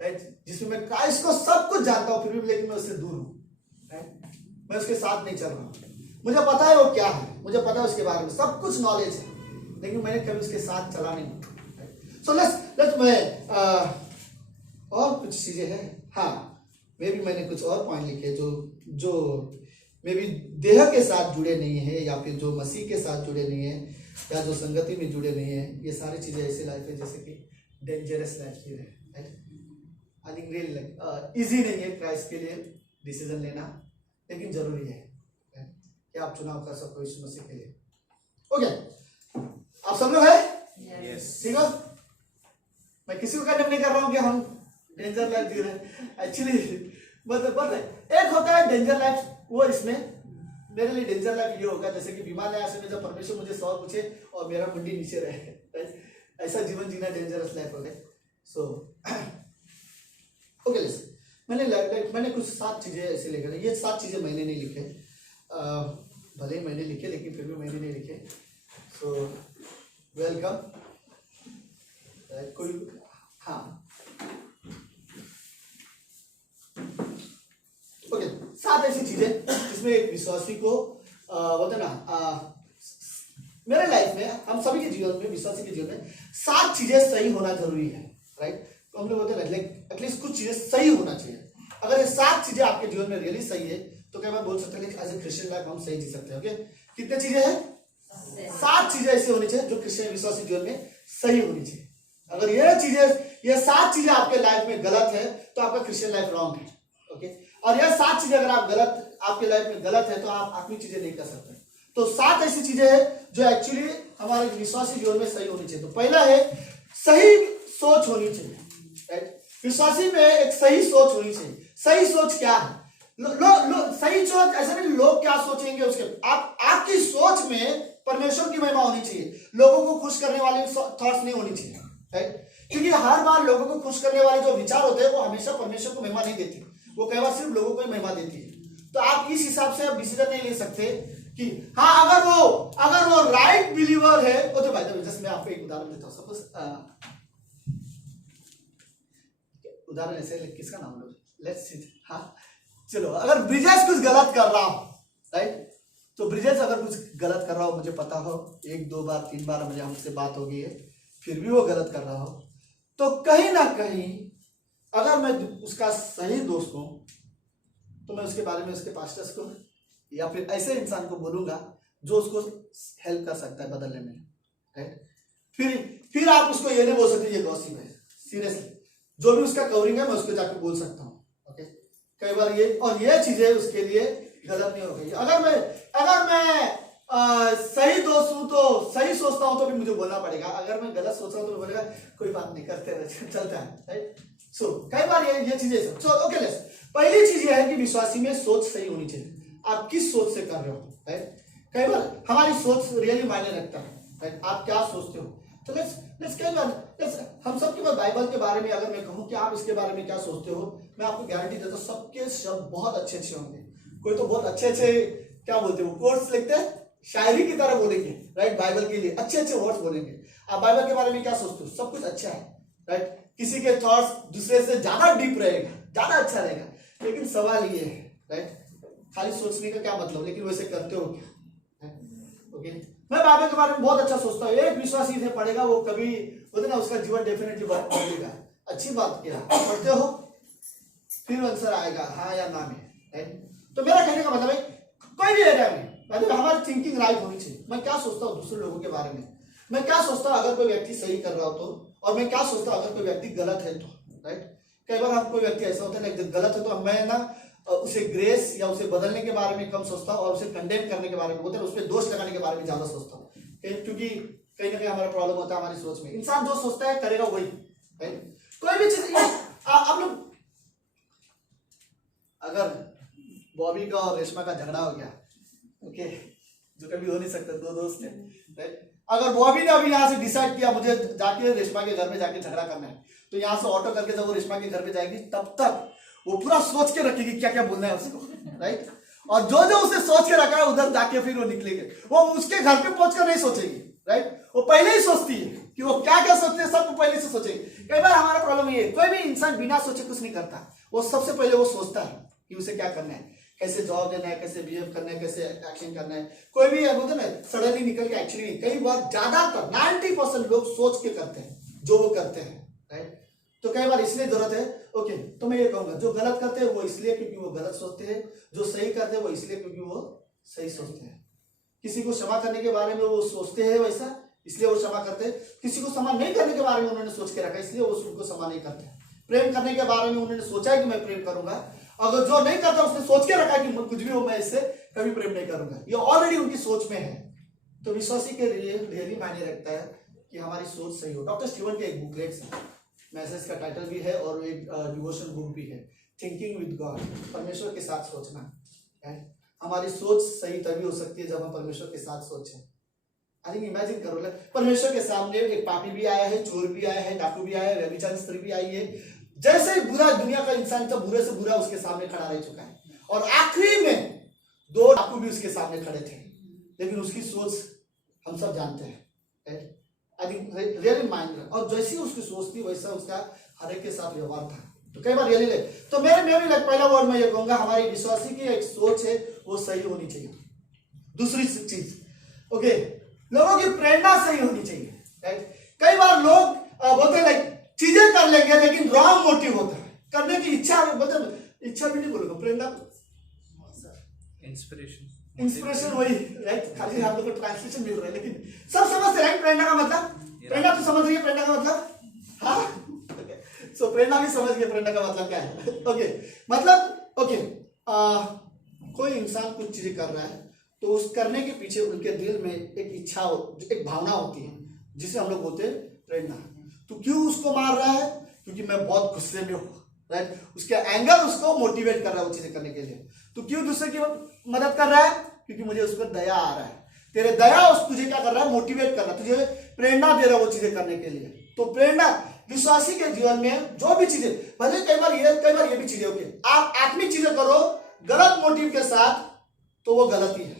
राइट, जिसमें मैं क्राइस्ट को सब कुछ जानता हूँ फिर भी लेकिन मैं उससे दूर हूँ, राइट। मैं उसके साथ नहीं चल रहा हूँ, मुझे पता है वो क्या है, मुझे पता है उसके बारे में सब कुछ नॉलेज है, लेकिन मैंने कभी उसके साथ चला नहीं। सो लेट्स मैं और कुछ चीजें हैं, हाँ मे भी मैंने कुछ और पॉइंट लिखे जो मे भी देह के साथ जुड़े नहीं है या फिर जो मसीह के साथ जुड़े नहीं है या जो संगति में जुड़े नहीं है। ये सारी चीजें ऐसी लाइफ है जैसे कि डेंजरस लाइफ जी है, आई थिंक रियली इजी नहीं है क्राइस्ट के लिए डिसीजन लेना, लेकिन जरूरी है कि आप चुनाव कर सको इस मसीह के लिए। ओके, आप सब लोग है? ठीक है, मैं किसी को कंडेम नहीं कर रहा हूँ कि हम डेंजर लाइफ जी रहे हैं। एक्चुअली मतलब एक होता है डेंजर लाइफ, वो इसमें मेरे लिए डेंजर लाइफ ये होगा जैसे कि विमान आया में जब परमेश्वर मुझे सवाल पूछे और मेरा मुंडी नीचे रहे, ऐसा जीवन जीना डेंजरस लाइफ हो गया। सो ओके लिसन, मैंने कुछ 7 चीजें ऐसे लिखे, ये 7 चीजें मैंने नहीं लिखे, भले ही मैंने लिखे लेकिन फिर भी मैंने नहीं लिखे। सो वेलकम कोई, हाँ ओके, 7 ऐसी चीजें जिसमें एक विश्वासी को बोलते ना, मेरे लाइफ में हम सभी के जीवन में, विश्वासी के जीवन में 7 चीजें सही होना जरूरी है, राइट। तो हम लोग बोलते हैं एटलीस्ट कुछ चीजें सही होना चाहिए। अगर ये 7 चीजें आपके जीवन में रियली सही है तो क्या मैं बोल सकता हूँ एज ए क्रिश्चियन लाइफ हम सही जी सकते हैं। ओके, कितने चीजें हैं? 7 चीजें ऐसी होनी चाहिए जो क्रिश्चियन विश्वासी जीवन में सही होनी चाहिए। अगर ये 7 चीजें आपके लाइफ में गलत है तो आपका क्रिश्चियन लाइफ रॉन्ग है। ओके, और यह 7 चीजें अगर आपके लाइफ में गलत है तो आप आत्मिक चीजें नहीं कर सकते। तो 7 ऐसी चीजें हैं जो एक्चुअली हमारे विश्वासी जीवन में सही होनी चाहिए। तो पहला है सही सोच होनी चाहिए, राइट। विश्वासी में एक सही सोच होनी चाहिए। सही सोच क्या है? सही सोच ऐसा नहीं लोग क्या सोचेंगे उसके, आपकी सोच में परमेश्वर की महिमा होनी चाहिए, लोगों को खुश करने वाली थॉट्स नहीं होनी चाहिए, राइट। क्योंकि हर बार लोगों को खुश करने वाले जो विचार होते हैं वो हमेशा परमेश्वर को महिमा नहीं देती, वो कई बार सिर्फ लोगों को ही महिमा देती है। तो आप इस हिसाब से आप डिसीजन नहीं ले सकते कि हाँ अगर वो राइट बिलीवर है। वो तो भाई जैसे मैं आपको एक उदाहरण देता हूँ, सपोज उदाहरण ऐसे किसका नाम लो, लेट्स सी, हाँ चलो, अगर ब्रिजेश कुछ गलत कर रहा हो, राइट, तो ब्रिजेश अगर कुछ गलत कर रहा हो, मुझे पता हो 1 2 बार 3 बार मुझे हमसे बात हो गई है, फिर भी वो गलत कर रहा हो, तो कहीं ना कहीं अगर मैं उसका सही दोस्त हूं तो मैं उसके बारे में उसके पास्टर्स को या फिर ऐसे इंसान को बोलूंगा जो उसको हेल्प कर सकता है बदलने में, राइट। फिर आप उसको ये नहीं बोल सकते ये गॉसिप है, सीरियसली जो भी उसका कवरिंग है मैं उसको जाके बोल सकता हूँ। ओके, कई बार ये चीजें उसके लिए गलत नहीं हो गई। अगर मैं सही दोस्त हूं तो सही सोचता हूं तो भी मुझे बोलना पड़ेगा, अगर मैं गलत सोच रहा हूं तो बोलेगा कोई बात नहीं करते रहे, चलता है, राइट। सो कई बार ये चीजें सो ओके लेट्स, पहली चीज ये है कि विश्वासी में सोच सही होनी चाहिए। आप किस सोच से कर रहे हो, राइट। कई बार हमारी सोच रियली मायने रखता है, राइट, आप क्या सोचते हो। तो लेट्स कई बार हम सबके पास बाइबल के बारे में अगर मैं कहूं कि आप इसके बारे में क्या सोचते हो, मैं आपको गारंटी देता हूं सबके शब्द बहुत अच्छे होंगे। कोई तो बहुत अच्छे क्या बोलते हैं वो कोट्स लिखते हैं, शायरी की तरह बोलेंगे, राइट, बाइबल के लिए अच्छे वर्ड्स बोलेंगे। आप बाइबल के बारे में क्या सोचते हो, सब कुछ अच्छा है, राइट। किसी के थॉट्स दूसरे से ज्यादा डीप रहेगा, ज्यादा अच्छा रहेगा, लेकिन सवाल ये है, राइट, खाली सोचने का क्या मतलब, लेकिन वैसे करते हो क्या। ओके, मैं बाइबल के बारे में बहुत अच्छा सोचता हूँ, एक विश्वासी इसे पढ़ेगा वो कभी बोलते ना उसका जीवन डेफिनेटली बदलेगा। अच्छी बात क्या पढ़ते हो, फिर आंसर आएगा हाँ या ना में, राइट। तो मेरा कहने का मतलब है कोई भी एरिया में मतलब हमारी थिंकिंग राइट होनी चाहिए। मैं क्या सोचता हूँ दूसरे लोगों के बारे में, मैं क्या सोचता हूँ अगर कोई व्यक्ति सही कर रहा हो तो, और मैं क्या सोचता हूँ अगर कोई व्यक्ति गलत है तो, राइट। कई बार हम कोई व्यक्ति ऐसा होता है ना गलत है तो मैं ना उसे ग्रेस या उसे बदलने के बारे में कम सोचता हूँ और उसे कंडेम करने के बारे में बोलते हैं उस पर दोष लगाने के बारे में ज्यादा सोचता हूँ, क्योंकि कहीं ना कहीं हमारा प्रॉब्लम होता है हमारी सोच में। इंसान जो सोचता है करेगा वही, राइट। कोई भी चीज आप लोग अगर बॉबी का और रेशमा का झगड़ा हो गया, ओके, जो कभी हो नहीं सकता, 2 दोस्त हैं, राइट, अगर बॉबी ने अभी यहाँ से डिसाइड किया मुझे जाके रेशमा के घर में जाके झगड़ा करना है, तो यहाँ से ऑटो करके जब वो रेशमा के घर पे जाएगी तब तक वो पूरा सोच के रखेगी क्या क्या बोलना है उसको, राइट। और जो जो उसे सोच के रखा है उधर जाके फिर वो निकलेगी, वो उसके घर पे पहुंचकर नहीं सोचेगी, राइट। वो पहले ही सोचती है कि वो क्या क्या सोचते हैं, सब पहले से सोचेगी। कई बार हमारा प्रॉब्लम ये है, कोई भी इंसान बिना सोचे कुछ नहीं करता, वो सबसे पहले वो सोचता है कि उसे क्या करना है, कैसे जवाब देना है, कैसे बिहेव करना है, कैसे एक्शन करना है। कोई भी बोलते ना सडनली निकल के एक्शन नहीं, कई बार ज्यादातर 90% लोग सोच के करते हैं जो वो करते हैं, राइट। तो कई बार इसलिए जरूरत है, ओके, तो मैं ये कहूंगा जो गलत करते हैं वो इसलिए क्योंकि वो गलत सोचते हैं, जो सही करते हैं वो इसलिए क्योंकि वो सही सोचते हैं। किसी को क्षमा करने के बारे में वो सोचते हैं वैसा, इसलिए वो क्षमा करते हैं। किसी को क्षमा नहीं करने के बारे में उन्होंने सोच के रखा, इसलिए वो उनको क्षमा नहीं करते। प्रेम करने के बारे में उन्होंने सोचा है कि मैं प्रेम करूंगा, अगर जो नहीं करता उसने सोच के रखा कि कुछ भी हो मैं इससे कभी प्रेम नहीं करूंगा, ये ऑलरेडी उनकी सोच में है। तो विश्वासी के लिए रियली मायने रखता है कि हमारी सोच सही हो। डॉक्टर स्टीवन के एक बुकलेट्स है, मैसेज का टाइटल भी है और एक डिवोशन बुक भी है, थिंकिंग विद गॉड, परमेश्वर के साथ सोचना है। हमारी सोच सही तभी हो सकती है जब हम परमेश्वर के साथ सोचें। आई थिंक इमेजिन करो, परमेश्वर के सामने एक पापी भी आया है, चोर भी आया है, डाकू भी आया है, व्यभिचारी स्त्री भी आई है, जैसे ही बुरा दुनिया का इंसान तो बुरे से बुरा उसके सामने खड़ा रह चुका है, और आखिरी में 2 डाकू भी उसके सामने खड़े थे, लेकिन उसकी सोच हम सब जानते हैं। आई थिंक रियली माइंड, और जैसी उसकी सोच थी वैसा उसका हर एक के साथ व्यवहार था। तो कई बार रियली तो मैं भी पहला वर्ड में ये कहूंगा, हमारी विश्वासी की एक सोच है वो सही होनी चाहिए। दूसरी चीज, ओके, लोगों की प्रेरणा सही होनी चाहिए, राइट। कई बार लोग बोलते हैं लाइक चीजें कर लेंगे लेकिन रॉन्ग मोटिव होता है, करने की इच्छा, मतलब इच्छा भी नहीं बोलूंगा, प्रेरणा, इंस्पिरेशन वही, राइट। खाली हम लोग को ट्रांसलेशन मिल रहा है लेकिन सब समझते, राइट। प्रेरणा का मतलब, प्रेरणा तो समझ रही है, प्रेरणा का मतलब, हाँ, सो प्रेरणा भी समझ गए प्रेरणा का मतलब क्या है। ओके, मतलब ओके, कोई इंसान कुछ चीजें कर रहा है तो उस करने के पीछे उनके दिल में एक इच्छा, एक भावना होती है जिसे हम लोग बोलते हैं प्रेरणा। तो क्यों उसको मार रहा है? क्योंकि मैं बहुत गुस्से में हूँ, राइट। उसके एंगर उसको मोटिवेट कर रहा है वो चीजें करने के लिए। तो क्यों दूसरे की मदद कर रहा है? क्योंकि मुझे उस पर दया आ रहा है। तेरे दया उस तुझे क्या कर रहा है? मोटिवेट कर रहा है, तुझे प्रेरणा दे रहा है वो चीजें करने के लिए। तो प्रेरणा विश्वासी के जीवन में जो भी चीजें, भले कई बार ये भी चीजें होगी, आप आत्मिक चीजें करो गलत मोटिव के साथ तो वो गलत ही है,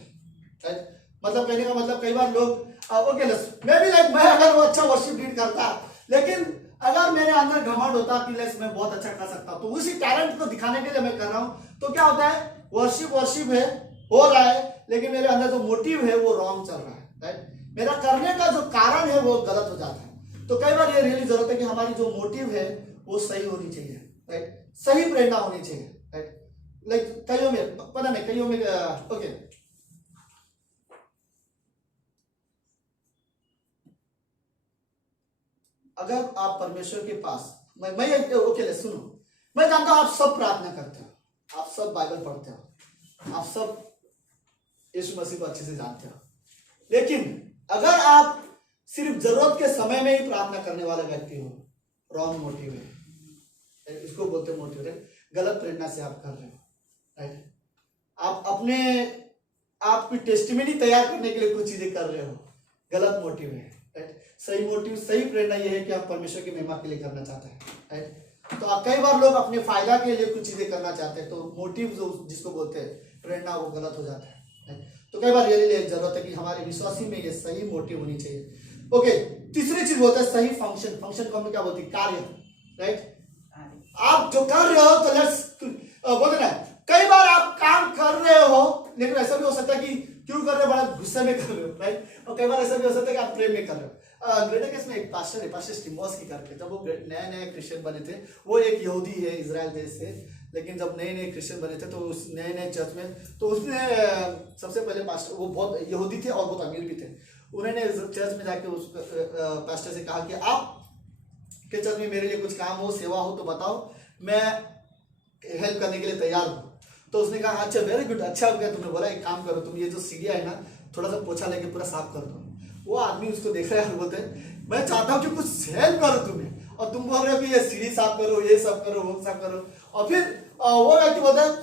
राइट। मतलब कहने का मतलब कई बार लोग ओके, मैं भी लाइक, मैं अगर वो अच्छा वर्शिप लीड करता, लेकिन अगर मेरे अंदर घमंड होता कि लेस मैं बहुत अच्छा कर सकता, तो उसी टैलेंट को दिखाने के लिए मैं कर रहा हूं, तो क्या होता है, वर्शिप है, हो रहा है, लेकिन मेरे अंदर जो मोटिव है वो रॉन्ग चल रहा है, राइट। मेरा करने का जो कारण है वो गलत हो जाता है। तो कई बार ये रियली जरूरत है कि हमारी जो मोटिव है वो सही होनी चाहिए, राइट। सही प्रेरणा होनी चाहिए, राइट। लाइक कईयों में पता नहीं, कईयों में ओके, अगर आप परमेश्वर के पास, मैं ओके सुनो, मैं जानता हूं आप सब प्रार्थना करते हो, आप सब बाइबल पढ़ते हो, आप सब यीशु मसीह को अच्छे से जानते हो, लेकिन अगर आप सिर्फ जरूरत के समय में ही प्रार्थना करने वाले व्यक्ति हो, रॉन्ग मोटिव है, इसको बोलते मोटिव है, गलत प्रेरणा से आप कर रहे हो, राइट। आप अपने आपकी टेस्टिमनी तैयार करने के लिए कुछ चीजें कर रहे हो, गलत मोटिव है, राइट। सही मोटिव, सही प्रेरणा ये है कि आप परमेश्वर की महिमा के लिए करना चाहते हैं, राइट। तो कई बार लोग अपने फायदा के लिए कुछ चीजें करना चाहते हैं, तो मोटिव जो जिसको बोलते हैं प्रेरणा, वो गलत हो जाता है, राइट। तो कई बार ये जरूरत है कि हमारे विश्वासी में ये सही मोटिव होनी चाहिए। ओके, तीसरी चीज बोलता है सही फंक्शन। फंक्शन को हम क्या बोलते हैं? कार्य, राइट। आप जो कर रहे हो तो लेट्स बोलते ना, कई बार आप काम कर रहे हो लेकिन ऐसा भी हो सकता है कि क्यों कर रहे हो, बड़ा गुस्से में कर रहे हो, राइट। और कई बार ऐसा भी हो सकता है कि आप प्रेम में कर रहे हो। ग्रेटर केस में एक पास्टर है, पास्टर स्टीमोस की करके, जब वो नए क्रिश्चियन बने थे, वो एक यहूदी है इजराइल देश से, लेकिन जब नए क्रिश्चियन बने थे तो उस नए चर्च में, तो उसने सबसे पहले पास्टर, वो बहुत यहूदी थे और बहुत अमीर भी थे, उन्होंने चर्च में जाके उस पास्टर से कहा कि आप के चर्च में मेरे लिए कुछ काम हो, सेवा हो तो बताओ, मैं हेल्प करने के लिए तैयार हूँ। तो उसने कहा अच्छा वेरी गुड, अच्छा हो गया तुमने बोला, एक काम करो, तुम ये जो सीढ़ियाँ है ना, थोड़ा सा पोछा लेके पूरा साफ कर दो। वो आदमी उसको देख रहा है और बोलते हैं मैं चाहता हूँ कि कुछ हेल्प करो तुम्हें, और तुम बोल रहे हो कि ये सीढ़ी साफ करो, ये सब करो, वो सब करो। और फिर वो व्यक्ति बोलता है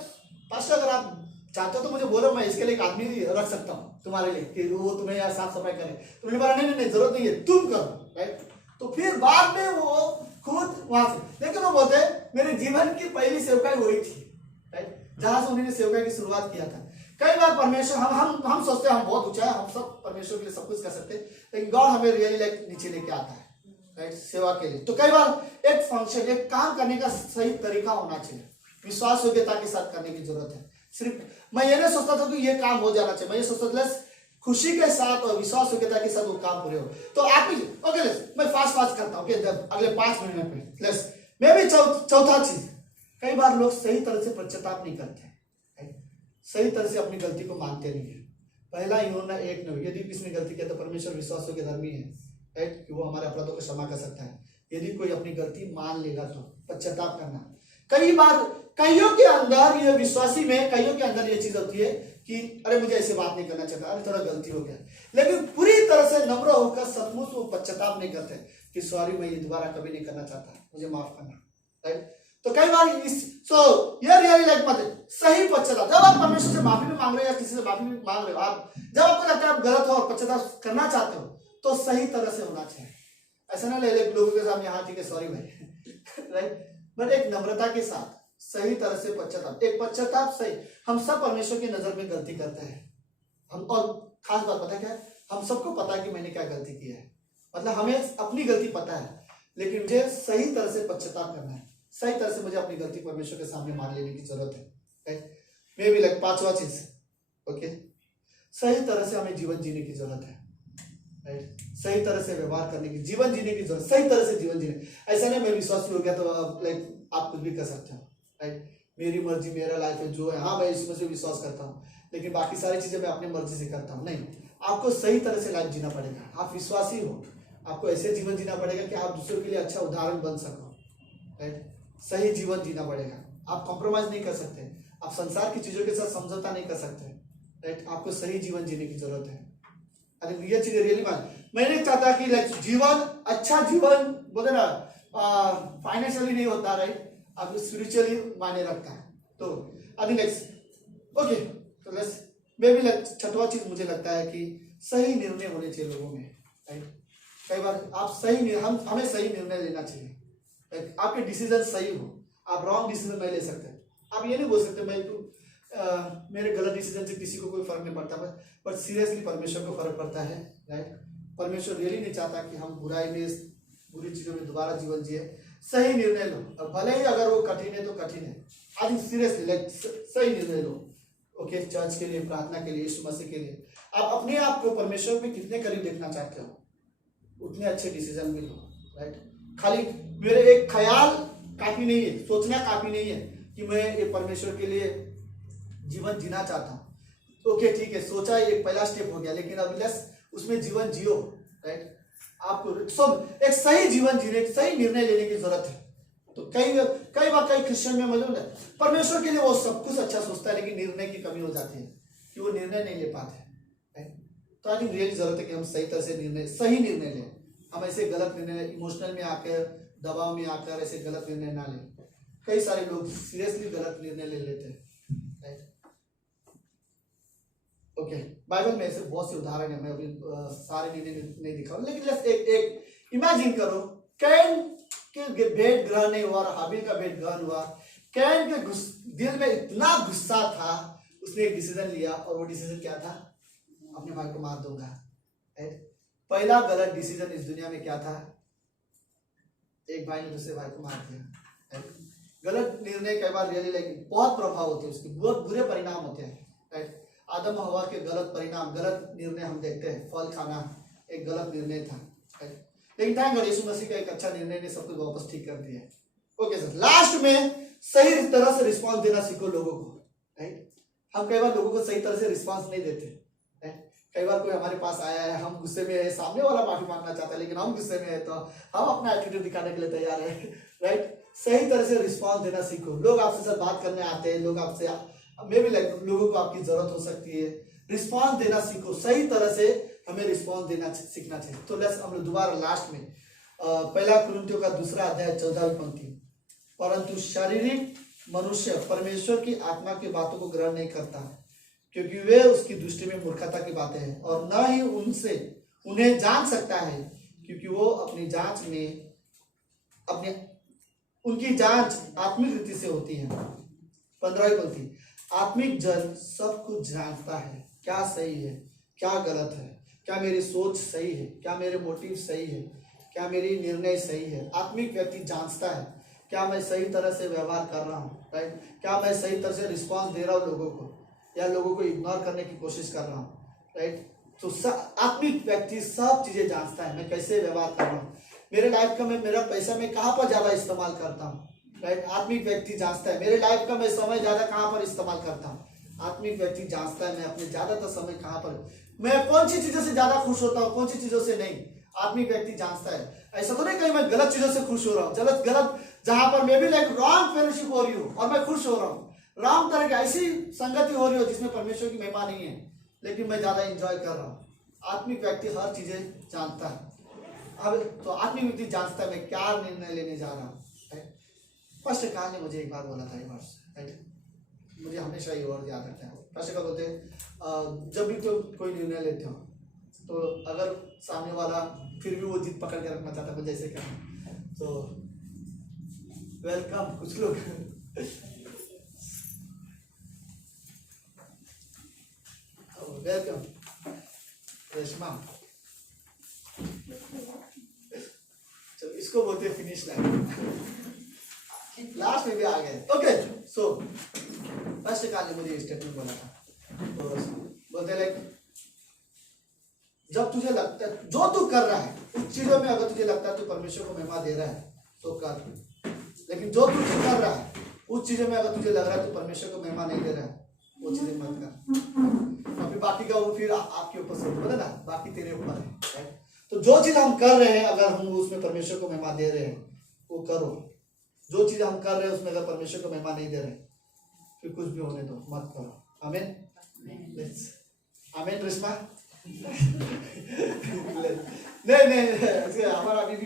पास्टर अगर आप चाहते हो तो मुझे बोलो, मैं इसके लिए एक आदमी रख सकता हूँ तुम्हारे लिए कि वो तुम्हें यहाँ साफ सफाई करे। तो मैंने बोला नहीं, जरूरत नहीं है, तुम करो, राइट। तो फिर बाद में वो खुद वहां से, लेकिन वो बोलते मेरे जीवन की पहली सेवकाई वही थी, राइट, जहां से उन्होंने सेवकाई की शुरुआत किया था। कई बार परमेश्वर हम सोचते हैं हम बहुत ऊंचा है, हम सब परमेश्वर के लिए सब कुछ कर सकते हैं, लेकिन गॉड हमें रियली लाइक नीचे लेके आता है, राइट, सेवा के लिए। तो कई बार एक फंक्शन, एक काम करने का सही तरीका होना चाहिए, विश्वास योग्यता के साथ करने की जरूरत है। सिर्फ मैं ये नहीं सोचता था कि ये काम हो जाना चाहिए, मैं ये सोचता था खुशी के साथ और विश्वास योग्यता के साथ वो काम पूरे हो। तो आप भी ओके, मैं फास्ट करता हूँ, अगले 5 मिनट में लेस मैं भी चौथा चीज, कई बार लोग सही तरह से पश्चाताप नहीं करते, सही तरह से अपनी गलती को मानते नहीं है। पहला यूहन्ना 1:9, यदि किसी ने गलती किया तो परमेश्वर विश्वास योग्य धर्मी है, राइट, कि वो हमारे अपराधों को क्षमा कर सकता है यदि कोई अपनी गलती मान लेगा तो। पश्चाताप करना, कई बार कईयों के अंदर ये विश्वासी में, कईयों के अंदर ये चीज होती है कि अरे मुझे ऐसे बात नहीं करना चाहता, अरे थोड़ा गलती हो गया, लेकिन पूरी तरह से नम्र होकर सचमुच वो पश्चाताप नहीं करते कि सॉरी मैं ये दोबारा कभी नहीं करना चाहता, मुझे माफ करना, राइट। तो कई बार ये रियली लाइक मत सही पश्चाताप, जब आप परमेश्वर से माफी भी मांग रहे हो या किसी से माफी भी मांग रहे हो, आप जब आपको लगता है आप गलत हो और पश्चाताप करना चाहते हो तो सही तरह से होना चाहिए। ऐसा ना ले लोगों के सामने हाँ ठीक है सॉरी भाई, राइट, बट एक नम्रता के साथ सही तरह से पश्चाताप, एक पश्चाताप सही। हम सब परमेश्वर की नजर में गलती करते हैं, हम, और खास बात पता है क्या, हम सबको पता है कि मैंने क्या गलती की है, मतलब हमें अपनी गलती पता है, लेकिन मुझे सही तरह से पश्चाताप करना है, सही तरह से मुझे अपनी गलती परमेश्वर के सामने मान लेने की जरूरत है। मे बी लाइक 5वां चीज, ओके, सही तरह से हमें जीवन जीने की जरूरत है, राइट, सही तरह से व्यवहार करने की, जीवन जीने की जरूरत, सही तरह से जीवन जीने। ऐसा नहीं मैं विश्वासी हो गया तो लाइक आप कुछ भी कर सकते हो, राइट, मेरी मर्जी, मेरा लाइफ है जो है, हाँ मैं इसमें से विश्वास करता हूँ, लेकिन बाकी सारी चीजें मैं अपनी मर्जी से करता हूँ, नहीं, आपको सही तरह से लाइफ जीना पड़ेगा। आप विश्वासी हो, आपको ऐसे जीवन जीना पड़ेगा कि आप दूसरों के लिए अच्छा उदाहरण बन सको, राइट, सही जीवन जीना पड़ेगा। आप कॉम्प्रोमाइज नहीं कर सकते, आप संसार की चीजों के साथ समझौता नहीं कर सकते, राइट, आपको सही जीवन जीने की जरूरत है। अरे ये चीज रियली मैं नहीं चाहता कि लाइक जीवन, अच्छा जीवन बोले ना फाइनेंशियली नहीं होता, राइट, आप स्पिरिचुअली मायने रखता है। तो आई नेक्स्ट ओके, तो लेट्स मे बी लाइक 6वां चीज मुझे लगता है कि सही निर्णय होने चाहिए लोगों में, राइट। कई बार आप सही, हमें सही निर्णय लेना चाहिए, राइट, आपके डिसीजन सही हो, आप रॉन्ग डिसीजन नहीं ले सकते। आप ये नहीं बोल सकते मैं तो मेरे गलत डिसीजन से किसी को कोई फर्क नहीं पड़ता, बट सीरियसली परमेश्वर को फर्क पड़ता है, राइट। परमेश्वर रियली नहीं चाहता कि हम बुराई में, बुरी चीजों में दोबारा जीवन जिए। सही निर्णय लो, और भले ही अगर वो कठिन है तो कठिन है, आज सीरियसली लाइक सही निर्णय लो, ओके, चर्च के लिए, प्रार्थना के लिए, यीशु मसीह के लिए। आप अपने आप को परमेश्वर में कितने करीब देखना चाहते हो उतने अच्छे डिसीजन भी लो, राइट। खाली मेरे एक ख्याल काफी नहीं है, सोचना काफी नहीं है कि मैं ये परमेश्वर के लिए जीवन जीना चाहता हूँ, ओके ठीक है, सोचा एक पहला स्टेप हो गया, लेकिन अब लेस उसमें जीवन जियो, राइट। आपको सब एक सही जीवन जीने, सही निर्णय लेने की जरूरत है। तो कई बार कई क्रिश्चियन में मतलब परमेश्वर के लिए वो सब कुछ अच्छा सोचता है, लेकिन निर्णय की कमी हो जाती है कि वो निर्णय नहीं ले पाते। तो आई थिंक रियली जरूरत है कि हम सही तरह से सही निर्णय लें। हम ऐसे गलत निर्णय, इमोशनल में आकर, दबाव में आकर ऐसे गलत निर्णय ना लें। कई सारे लोग सीरियसली गलत निर्णय ले लेते हैं, राइट। ओके, बाइबल में ऐसे बहुत से उदाहरण है, मैं अभी सारे निर्णय नहीं दिखाऊं, लेकिन एक इमेजिन करो, कैन के भेंट ग्रहण नहीं हुआ और हाबिल का भेंट ग्रहण हुआ। कैन के दिल में इतना गुस्सा था, उसने एक डिसीजन लिया, और वो डिसीजन क्या था? अपने भाई को मार दूंगा, राइट। पहला गलत डिसीजन इस दुनिया में क्या था? एक भाई ने दूसरे भाई को मार दिया। गलत निर्णय कई बार रियली लाइक बहुत प्रभाव होते हैं, उसके बहुत बुरे परिणाम होते हैं, राइट। आदम और हवा के गलत परिणाम, गलत निर्णय हम देखते हैं, फल खाना एक गलत निर्णय था, राइट। लेकिन थैंक गॉड यीशु मसीह का एक अच्छा निर्णय ने सब कुछ वापस ठीक कर दिया। ओके सर, लास्ट में सही तरह से रिस्पांस देना सीखो लोगों को, राइट। हम कई बार लोगों को सही तरह से रिस्पांस नहीं देते, राइट। कई बार कोई हमारे पास आया है, हम गुस्से में है, सामने वाला माफी मांगना चाहता है, लेकिन हम गुस्से में है, तो हम अपना एटीट्यूड दिखाने के लिए तैयार है, राइट। सही तरह से रिस्पांस देना सीखो। लोग आपसे साथ बात करने आते हैं, लोग आपसे मे बी लाइक लोगों को आपकी जरूरत हो सकती है, रिस्पांस देना सीखो। सही तरह से हमें रिस्पांस देना सीखना चाहिए। तो लेट्स हम लोग दोबारा लास्ट में 1 कुरिन्थियों का 2 अध्याय 14वीं पंक्ति, परंतु शारीरिक मनुष्य परमेश्वर की आत्मा की बातों को ग्रहण नहीं करता, क्योंकि वे उसकी दृष्टि में मूर्खता की बातें हैं, और न ही उनसे उन्हें जान सकता है, क्योंकि वो अपनी जांच में अपने उनकी जांच आत्मिक रीति से होती है। 15वीं पंक्ति, आत्मिक जन सब कुछ जानता है, क्या सही है क्या गलत है, क्या मेरी सोच सही है, क्या मेरे मोटिव सही है, क्या मेरी निर्णय सही है। आत्मिक व्यक्ति जांचता है क्या मैं सही तरह से व्यवहार कर रहा हूँ, राइट, क्या मैं सही तरह से रिस्पॉन्स दे रहा हूँ लोगों को, या लोगों को इग्नोर करने की कोशिश कर रहा हूँ, राइट। तो आत्मिक व्यक्ति सब चीजें जांचता है, मैं कैसे व्यवहार कर रहा हूँ, मेरे लाइफ का मैं मेरा पैसा मैं कहाँ पर ज्यादा इस्तेमाल करता हूँ, राइट। आत्मिक व्यक्ति जांचता है मेरे लाइफ का मैं समय ज्यादा कहाँ पर इस्तेमाल करता हूँ। आत्मिक व्यक्ति जांचता है मैं अपने ज्यादातर समय कहाँ पर, मैं कौन सी चीजों से ज्यादा खुश होता हूँ, कौन सी चीजों से नहीं। आत्मिक व्यक्ति जांचता है। ऐसा तो नहीं कहीं मैं गलत चीजों से खुश हो रहा हूँ, गलत जहां पर मे भी लाइक रॉन्ग फेलोशिप हो रही हो और मैं खुश हो रहा हूँ, रॉन्ग तरह की ऐसी संगति हो रही हो जिसमें परमेश्वर की महिमा नहीं है, लेकिन मैं ज्यादा एंजॉय कर रहा हूँ। आत्मिक व्यक्ति हर चीजें जानता है। अब तो आत्मिक व्यक्ति जांचता है मैं क्या निर्णय लेने जा रहा हूँ। पास्टर काल ने मुझे एक बार बोला था, ये वर्ष, राइट, मुझे हमेशा ये वर्ड याद रखता है। पास्टर का बोलते हैं जब भी तो कोई निर्णय लेते हो तो अगर सामने वाला फिर भी वो जिद पकड़ के रखना चाहता है जैसे करना, तो वेलकम कुछ लोग वेलकम रेशमा, चलो इसको बोलते हैं फिनिश लाइन, लास्ट में भी आ गए। ओके, सो फर्स्ट काल ने मुझे स्टेटमेंट बोला था, तो बोलते लाइक जब तुझे लगता है जो तू कर रहा है उस चीजों में अगर तुझे लगता है तू परमेश्वर को महिमा दे रहा है तो कर, लेकिन जो तू कर रहा है उस चीजों में अगर तुझे लग रहा है तू परमेश्वर को महिमा नहीं दे रहा है वो चीजें मत कर। अभी बाकी का वो फिर आपके ऊपर से बोले ना, बाकी तेरे ऊपर है, राइट। तो जो चीज हम कर रहे हैं अगर हम उसमें परमेश्वर को महिमा दे रहे हैं वो करो, जो चीज हम कर रहे हैं उसमें अगर परमेश्वर को महिमा नहीं दे रहे फिर कुछ भी होने दो, मत करो। आमीन, आमीन रेशमा। नहीं हमारा अभी भी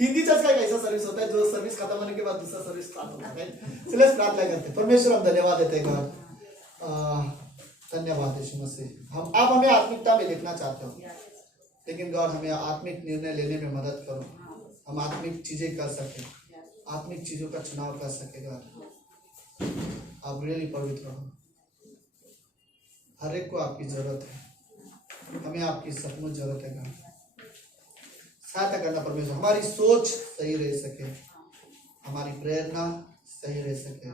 हिंदी चर्च का एक ऐसा सर्विस होता है जो सर्विस खत्म होने के बाद दूसरा सर्विस स्टार्ट होता है। चलिए प्रार्थना करते हैं। परमेश्वर हम धन्यवाद देते हैं गॉड, धन्यवाद यीशु मसीह। हम आप हमें आत्मिकता में लिखना चाहते हो, लेकिन गॉड हमें आत्मिक निर्णय लेने में मदद करो, हम आत्मिक चीजें कर सके, आत्मिक चीजों का चुनाव कर सके। गॉड आप रियली पवित्र हो, हर एक को आपकी जरूरत है, हमें आपकी सचमुच जरूरत है। गॉड सहायता करना परमेश्वर, हमारी सोच सही रह सके, हमारी प्रेरणा सही रह सके,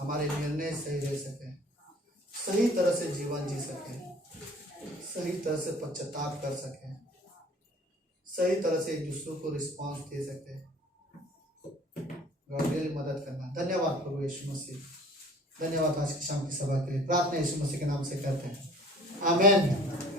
हमारे निर्णय सही रह सके, सही तरह से जीवन जी सके, सही तरह से पश्चाताप कर सके, सही तरह से एक दूसरों को रिस्पांस दे सके। गॉड रियली मदद करना। धन्यवाद प्रभु यीशु मसीह, धन्यवाद आज की शाम की सभा के लिए। प्रार्थना यीशु मसीह के नाम से करते हैं, आमीन।